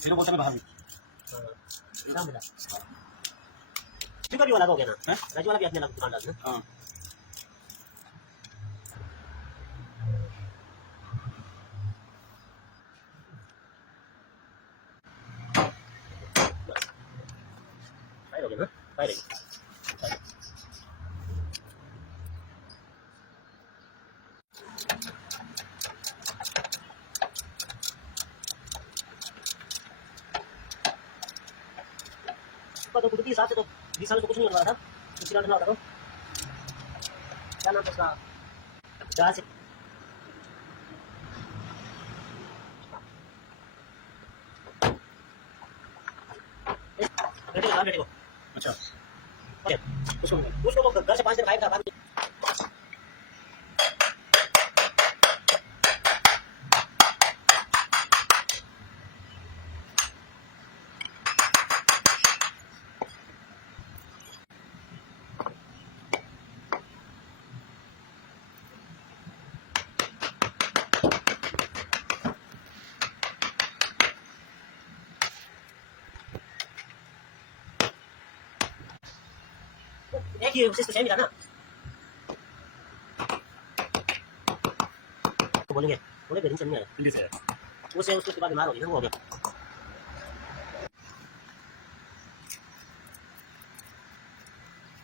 Sino bosan na bahagi? Tingnan mo na. Siguro yung wala ko kaya na. Radyo wala biyak niya lang kumandad na. Firing, ha? Firing. Pada kudu bisa tuh, bisa lu kudu nggak ada, bisa lu nggak ada tuh, jangan terus lah, jangan sih, ready go, अच्छा oke, उसको घर से 5 दिन खाएगा बाद एक ही उसी से सेम ही था ना, तो बोलेंगे बोले बेरिंग चलने आया, दिल्ली से है उसे उसके बाद बीमार हो गई ना वो हो गया,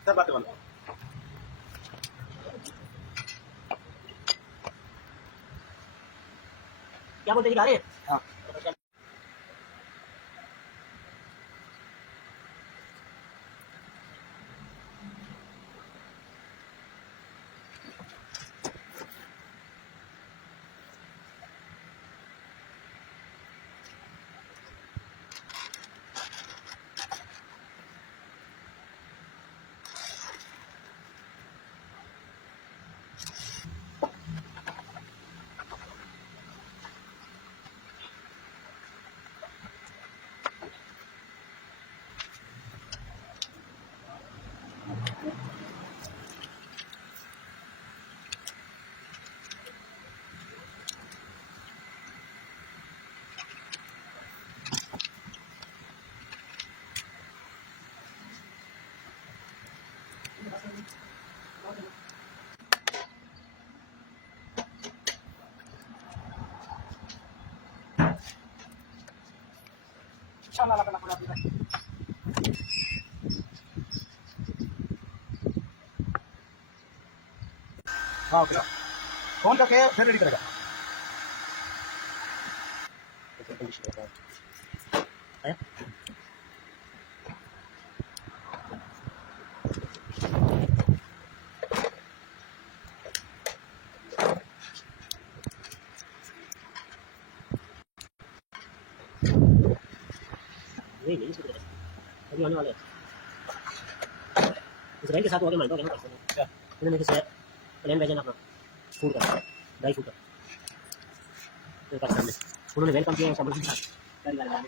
सब बातें बंद क्या बोलते हैं आ रहे हैं, हाँ इंशाल्लाह अल्लाह ताला पूरा हाँ ओके फोन करके फिर रेडी करेगा है, नहीं इसको अभी आने वाले हैं, इसराइल के साथ हो गया मान दो क्या करते हैं, इन्होंने किसी प्लेन भेजना अपना फूड का ड्राई फूड का तो पाकिस्तान में उन्होंने वेलकम किया सब लोग गाड़ी वाले वाले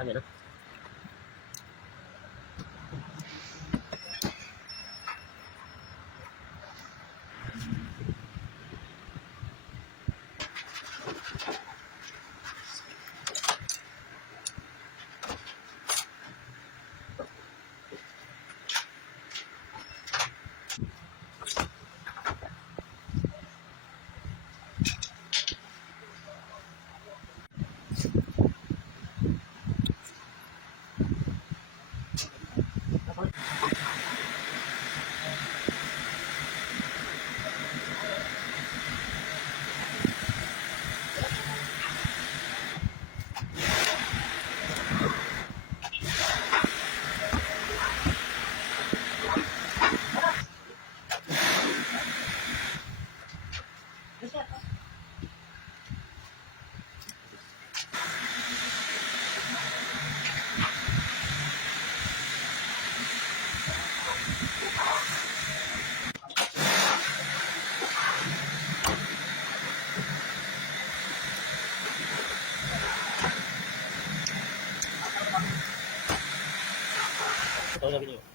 है ना, Todo video.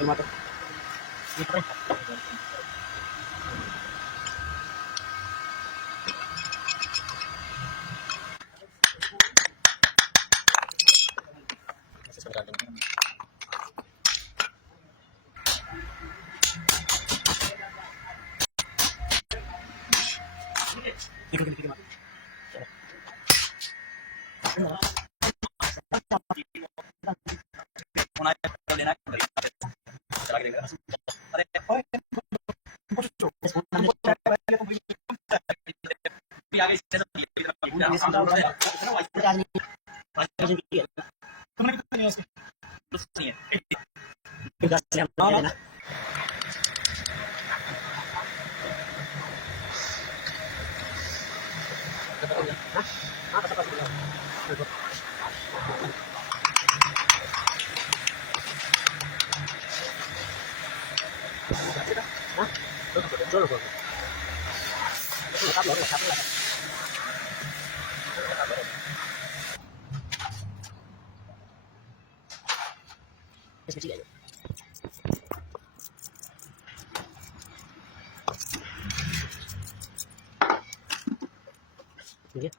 Tomato. Ito rin. Sige.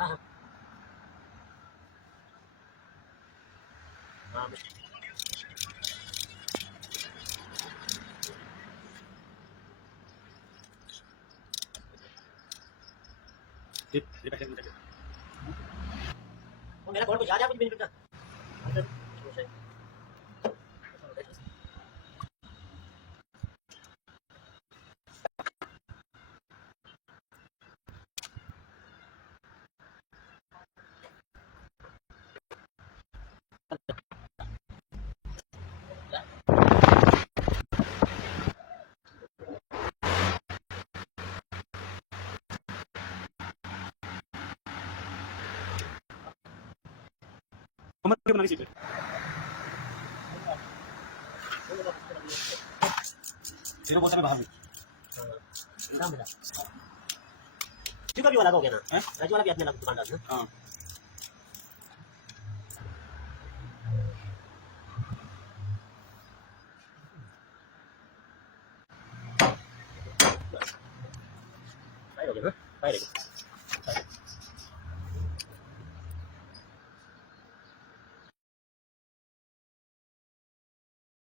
हाँ हाँ हाँ ये पैसे मिल जाएंगे। वो मेरा कॉल कुछ याद है कुछ भी नहीं करता अंदर वो शायद हम के बनानी सीखे तेरे बहुत सारे बाहर में नाम मिला ठीक है भी वाला हो गया ना हैं राजू वाला भी अपने दुकान डाल ना हां फायर हो गया ना फायर है